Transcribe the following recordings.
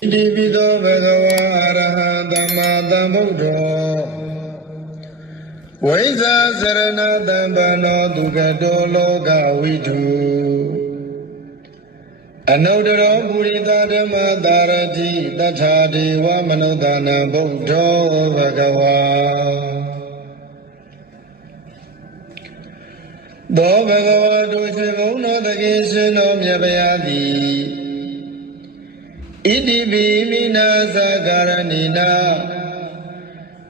တိပိသောဘဂဝါအရဟံသမ္မာသမ္ဗုဒ္ဓောဝိဇ္ဇာစရဏတံပနောဒုက္ခတောလောကဝိတုအနုတ္တရောပုရိသဓမ္မတာရတိတထာဒေဝမနုဿာနံဗုဒ္ဓောဘဂဝါသောဘဂဝါတို့ခြေဘုံတော်တကိရှင်တော်မြတ်ဗျာတိဣတိပိမိနာသကာရဏိနာ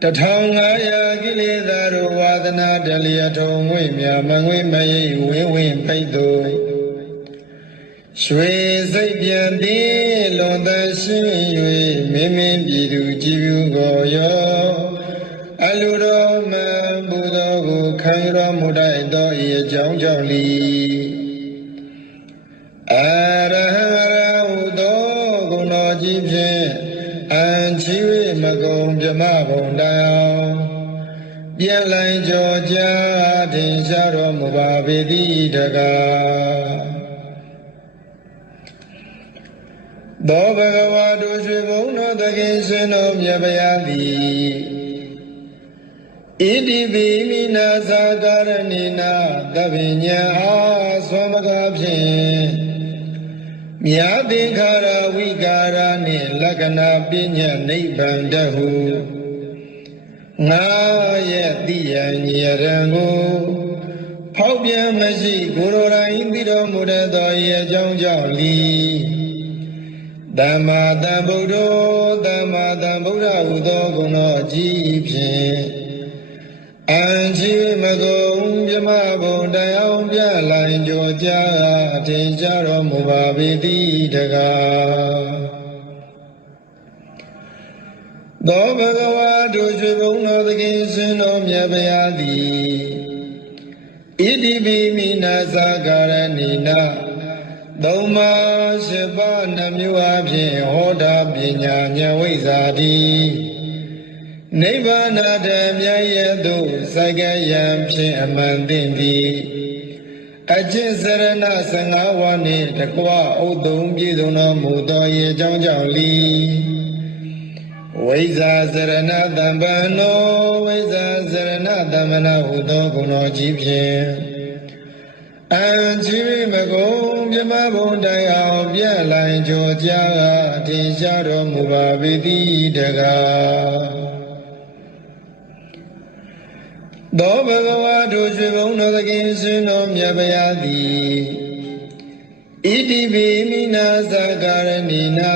1500ကိလေသာတို့ဝါဒနာတလျထုံငွေမြမငွေမရိပ်ဝင်းဝင်းပိတ်သူရွှေစိတ်ပြန်သည်လွန်သရှင်း၍မင်းမင်းပြည်သူကြည်ပြုကိုရောအလူတော်မံဘုသောကိုခံရတော်မူတတ်သောဤအကြောင်းကြောင့်လီအရဟံဟုသောဂုဏတော်ကြီးဖြင့်အံချီ၍မကုံမြမဘုံတိုင်အောင်ပြန်လိုင်းကြောကြထင်ရှားတော်မူပါပေသည်တကားသောဘဂဝါတို့ရွှေဘုံတော်သခင်ရှင်တော်မြတ်ဗျာသည်ဣတိပိမိနာသကာရဏိနာသဗ္ဗညံအားဆွမ်းမကားဖြင့်မြာသင်္ခါရဝိကာရနှင့်လက္ခဏာပညာနိဗ္ဗာန်တဟုငါရဲ့တိယံညရံကိုဖောက်ပြန်မရှိကိုယ်တော်တိုင်သိတော်မူတတ်သောဤအကြောင်းကြောင့်လီသမ္မာသမ္ဗုဒ္ဓောသမ္မာသမ္ဗုဒ္ဓဟုသောဂုဏတော်ကြီးဖြင့်အံချီမကုံမြမဘုံတိုင်အောင်ပြလိုင်းကြောကြအထင်ရှားတော်မူပါပေသည်တကားသောဘဂဝါတို့ရွှေဘုံတော်သခင်ရှင်တော်မြတ်ဗျာသည်ဣတိပိမိနာသကာရဏိနာသုံးပါးရှိပါးနှမျိုးအဖြစ်ဟောတာပညာဉာဏ်ဝိဇ္ဇာတိနိဗ္ဗာန်တည်းမြတ်ရဲ့သို့စိုက်ကယံဖြင့်အမှန်သိသည်အကျင့်စရဏ15ဝါးနှင့်တကွဥဒုံပြည့်စုံတော်မူသော၏အကြောင်းကြောင့်လီဝိဇ္ဇာစရဏတံပနောဝိဇ္ဇာစရဏတမနာဟုသောဂုဏတော်ကြီးဖြင့်အံချီမကုံမြမဘုံတိုင်အောင်ပြန့်လိုင်းကြောကြအထင်ရှားတော်မူပါပေသည်တကားသောဘဂဝါတို့ရွှေဘုံတော်သခင်ရှင်တော်မြတ်ဗျာသည်ဣတိပိမိနာသကာရဏိနာ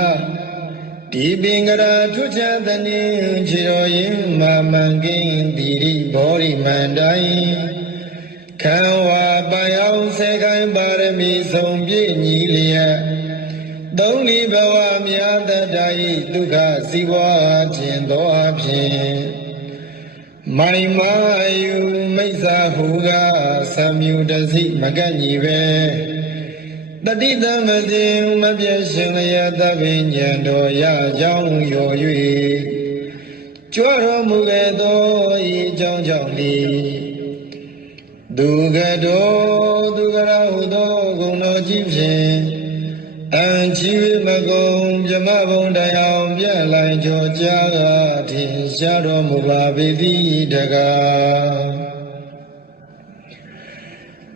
ဒီပင်ကရာထွချသနေခြေတော်ရင်မာမန်ကင်းတိရိဘောရိမန္တိုင်ခံဝါပိုင်အောင်စေခိုင်ပါရမီဆုံးပြည့်ညီလျက်သုံးလီဘဝမြတ်တတ္တိဒုက္ခစီးပွားခြင်းသောအဖြစ်မိုင်မာယုမိစ္ဆာဟုကသံမြူတစိမကန့်ညီပဲတတိတမစဉ်မပြည့်ရှင်လျက်သဗ္ဗညံတော်ရကြောင်းရော်၍ကြွတော်မူခဲ့သောဤအကြောင်းကြောင့်လေဒုက္ခတောဒုက္ခရဟုသောဂုဏတော်ကြီးဖြင့်အံချီမကုံမြမဘုံတိုင်အောင်ပြန့်လိုင်းကြောကြထင်ရှားတော်မူပါပေသည်တကား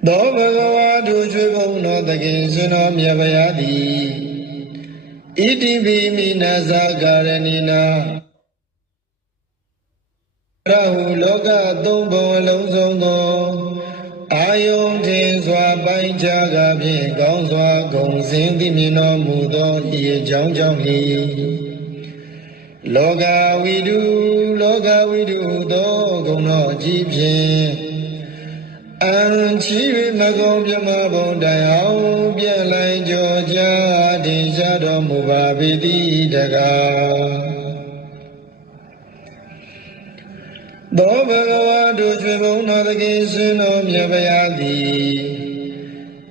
သောဘဂဝါတို့ရွှေဘုံတော်သခင်ရှင်တော်မြတ်ဗျာသည်ဣတိပိမိနာသကာရဏိနာရဟုလောကသုံးဘုံအလုံးစုံသောအာယုန်ထင်စွာပိုင်းခြားကားဖြင့်ကောင်းစွာဂုဏ်စဉ်သိမြင်တော်မူသောဤအကြောင်းကြောင့်လီလောကဝိတုသောဂုဏ်တော်ကြီးဖြင့်အံချီမကုံမြမဘုံတိုင်အောင်ပြန့်လိုင်းကြောကြထင်ရှားတော်မူပါပေသည်တကားသောဘဂဝါတို့ရွှေဘုံတော်သခင်ရှင်တော်မြတ်ဗျာသည်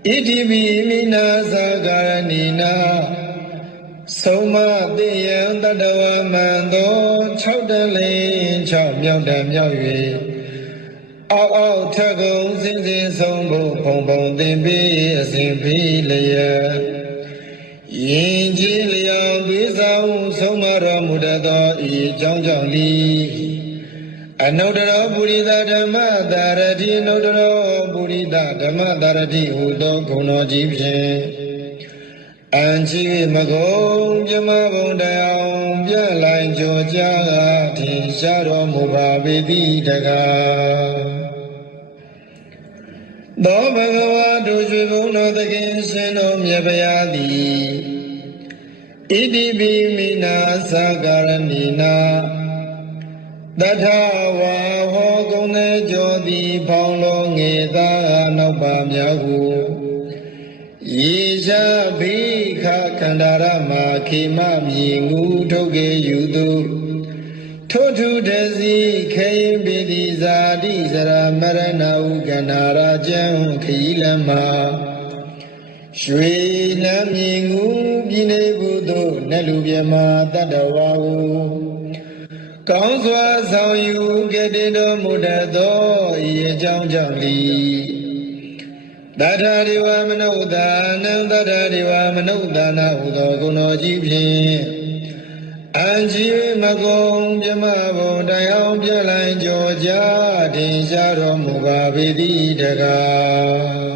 ဣတိပိမိနာသကာရဏိနာဆုံးမသိယံတတဝမန္တော6တလင်း6မြောက်တံမြောက်၍အောက်အောက်ထကုံစင်စင်ဆုံးဖို့ဖုံဖုံသင်ပြီးအစဉ်ပြီးလျက်ယင်ကြီးလျောင်ပြီးဆောင် သောဤကြောင့်ကြောင့်လီအနုတ္တရောပုရိသဓမ္မသာရတိအနုတ္တရောပုရိသဓမ္မသာရတိဟူသောဂုဏ်တော်ကြီးဖြင့်အံချီမကုံပြမဘုံတရားပြလိုင်းကြောကြားထင်ရှားတော်မူပါပေသည်တကားသောဘဂဝါတို့ရွှေဘုံတော်သခင်ရှင်တော်မြတ်ဗျာသည်ဣတိပိမိနာသကာရဏိနာတထာဝါဟောကုံသေးကြောသည်ဖောင်းလုံးငေသာနောက်ပါများဟုယေရှဘိခခန္ဓာရမခေမမြေငူထုတ်ကေယူသူထိုထုတစီခေယံပိတိဇာတိစရမရဏဟုကန္နာရာကျံခီလမရွှေနမ်းမြေငူပြည်နေကုသို့နတ်လူပြမတတ္တဝါဟုကောင်းစွာဆောင်ယူကတိတော်မူတတ်သောဤအကြောင်းကြောင့်လီတထာဒေဝမနုဿာနံတထာဒေဝမနုဿာနာဟုသောဂုဏ်တော်ကြီးဖြင့်အံကြီးမကုံပြမဘုံတရားပြလိုင်းကြောကြားထင်ရှားတော်မူပါပေသည်တကား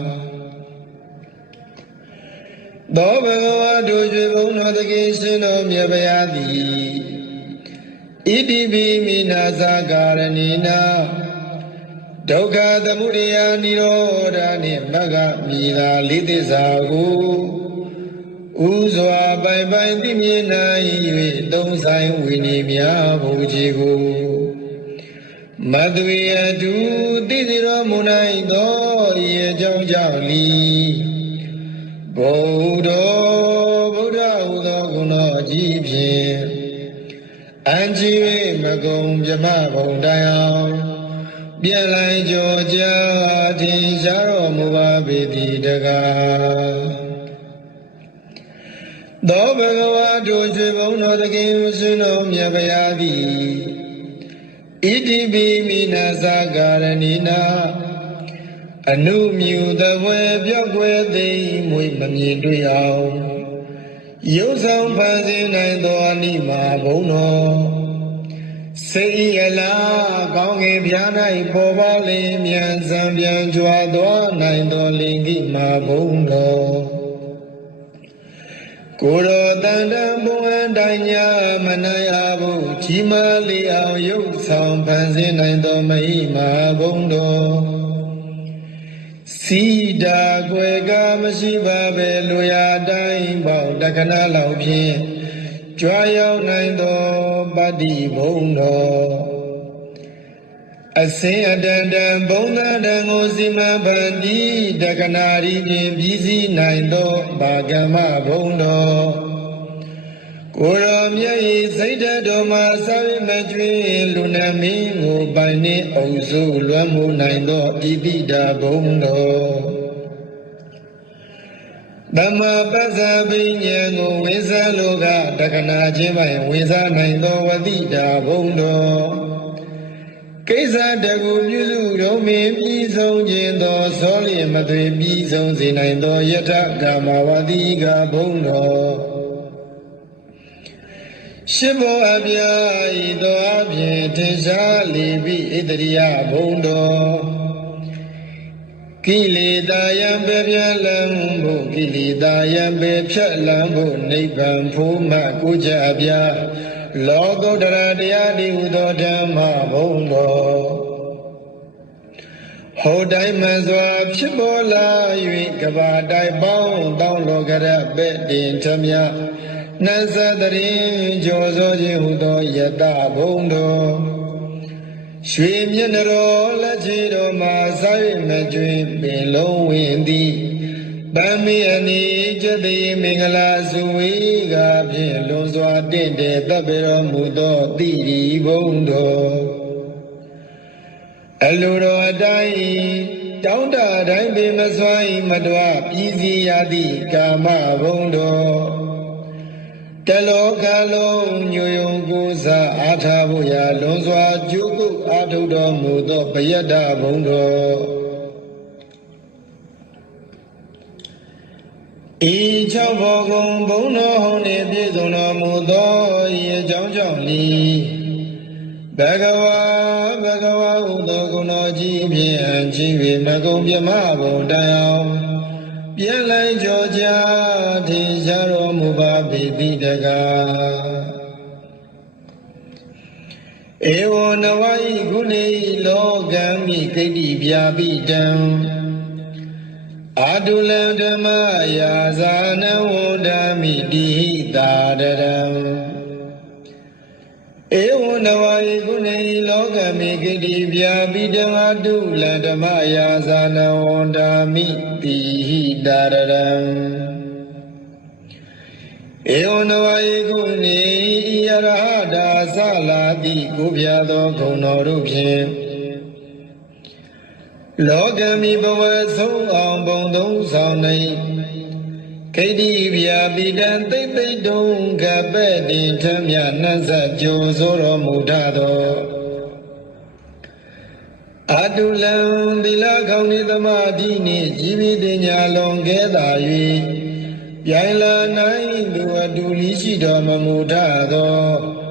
သောဘဂဝါတို့ရွှေဘုံတော်သခင်ရှင်တော်မြတ်ဗျာသည်ဣတိပိမိနာသကာရဏိနာဒုက္ခသမုဒယနိရောဓနှင့်မဂ္ဂမိသာလေးသစ္စာကိုဥစွာပိုင်ပိုင်သိမြင်နိုင်၍သုံးဆိုင်ဝိနည်းများဘုရားကိုမသွေအတူသိစေတော်မူနိုင်သောဤအကြောင်းကြောင့်လီဗုဒ္ဓဟူသောဂုဏ်တော်ကြီးဖြင့်အံကြီးမကုံပြမဘုံတရားပြလိုက်ကြောကြားထင်ရှားတော်မူပါပေသည်တကားသောဘဂဝါတို့ရွှေဘုံတော်သခင်ရှင်တော်မြတ်ဗျာသည်ဣတိပိမိနာသကာရဏိနာအနုမြူသဘွယ်ပြောက်ွယ်သိမ့်မွေမမြင်တွေ့အောင်ရုပ်ဆောင်ဖန်ဆင်းနိုင်သောအနိမာဘုံတော်စေအလားကောင်းကင်ပြား၌ပေါ်ပါလင်းမြန်စံပြန်ကြွားသွားနိုင်သောလင်္ကိမာဘုံတော်ကိုယ်တော်တန်တန်ဘုံအတိုင်းညာမနိုင်အားဘူးကြီးမားလေအောင်ရုပ်ဆောင်ဖန်ဆင်းနိုင်သောမဟိမာဘုံတော်စီတာကွယ်ကမရှိပါပဲလူရာတိုင်းပေါတက္ကနာလောက်ဖြင့်ကြွားရောက်နိုင်သောပတ္တိဘုံတော်အစင်အတန်တန်ဘုံသာတန်ကိုစီမံဖန်တီးတက္ကနာရီဖြင့်ပြီးစီးနိုင်သောဘာကမ္မဘုံတော်ကိုယ်တော်မြတ်၏စိတ်ဓာတ်တော်မှာစာဝိမကျွင်းလူနာမင်းကိုပိုင်နှင့်အုပ်စုလွမ်းမိုးနိုင်သောဣတိတာဘုံတော်သမ္မာပစ္စာပညာကိုဝိဇ္ဇာလောကတက္ကနာခြင်းပိုင်ဝိဇ္ဇာနိုင်သောဝတိတာဘုံတော်ကိစ္စတကူပြုစုတော်မင်ပြီးဆုံးခြင်းသောသောလျင်မသွေပြီးဆုံးစေနိုင်သောယထကာမဝတိကဘုံတော်ရှင်းဘောအပြာဤသောအဖြင့်ထင်ရှားလေပြီးဣတရိယဘုံတော်ကိလေသာယံပေပြလံဖို့ကိလေသာယံပေဖြတ်လံဖို့နိဗ္ဗာန်ဖို့မှကိုကြအပြာလောကုတ္တရာတရားဒီဟုသောဓမ္မဘုံတော်ဟောတိုင်းမှန်စွာဖြစ်ပေါ်လာ၍ကဘာတိုင်းပေါင်းတောင်းလောကရပဲ့တင်ထမြနတ်သတရင်ကြောစောခြင်းဟုသောယတဘုံတော်ရွှေမျက်နှာတော်လက်ချေတော်မှာစာ၍မကျွင်ပင်လုံးဝင်သည်ဗမ္မေအနိကျတိမင်္ဂလာစုဝေကဖြင့်လွန်စွာတင့်တယ်တပ်ပေတော်မူသောတိရိဘုံတော်အလိုတော်အတိုင်းတောင်းတတိုင်းပင်မစွမ်းမတော်ပြည်စီရသည့်ကာမဘုံတော်တလောကလုံးညွယုံကိုးစားအားထားဖို့ရာလွန်စွာကြိုးကုပ်အားထုတ်တော်မူသောပယတ္တဘုံတော်ဤ၆ဘောကုံဘုံတော်ဟုန်နှင့်ပြည့်စုံတော်မူသောဤအကြောင်းကြောင့်လ နီဘဂဝါဘဂဝါဟုသောဂုဏ်တော်ကြီးဖြင့်အံ့ချီ၍မကုံပြမဘုံတိုင်အောင်ပြန်လိုက်ကြောကြထင်ရှားတော်မူပါပေတိတကားဧဝံနဝိဂုဏေလောကံမိကိတ္တိပြာပိတံအာတုလံဓမ္မယာဇာနဝန္ဒာမိတိဟိတာတရံဧဝံနဝိဂုဏေလောကံမိကိတ္တိပြာပိတံအာတုလံဓမ္မယာဇာနဝန္ဒာမိတိဟိတာရံဧဝံနဝိဂုဏေယရဟတာသလာတိကိုပြသောဂုဏ်တော်တို့ဖြင့်လောကမိဘဝဆုံးအောင်ဘုံသုံးဆောင်နေခိတ္တိဗျာပိတံသိမ့်သိမ့်တုံကပဲ့တင်ထမြနှံ့ဆက်ကြိုဆိုတော်မူထသောအတုလံသီလကောင်းဤသမာဓိနှင့်ជីវិတညာလွန်ကဲသာ၍ပြိုင်လာနိုင်သူအတူလီရှိတော်မမူထသော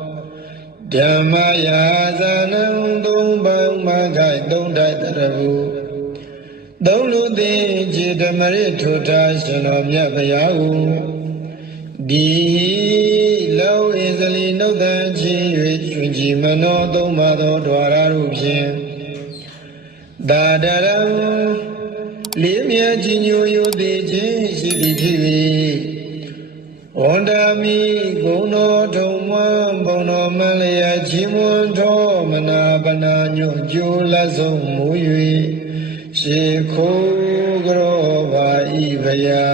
ဓမ္မယာဇာနံသုံးပေါင်းမခိုက်သုံးတိုက်တရဟုသုံးလူသိခြေဓမ္မရထုထားရှင်တော်မြတ်ဗျာဟုဒီလောဣဇလီနှုတ်တန်ချင်း၍ကျွင်ကြည်မနောသုံးပါသောဓဝရတို့ဖြင့်သာဒရံလေးမြတ်ကြီးညိုယိုသေးခြင်းရှိသည်ဖြစ်၍ဝန္ဒာမိဂုဏ်တော်ထုံမွမ်းဘုံတော်မလျာချီးမွမ်းတော်မနာပနာညွတ်ကြိုးလက်ဆုံးမူ၍ရှေခိုးကြောပါဤဗျာ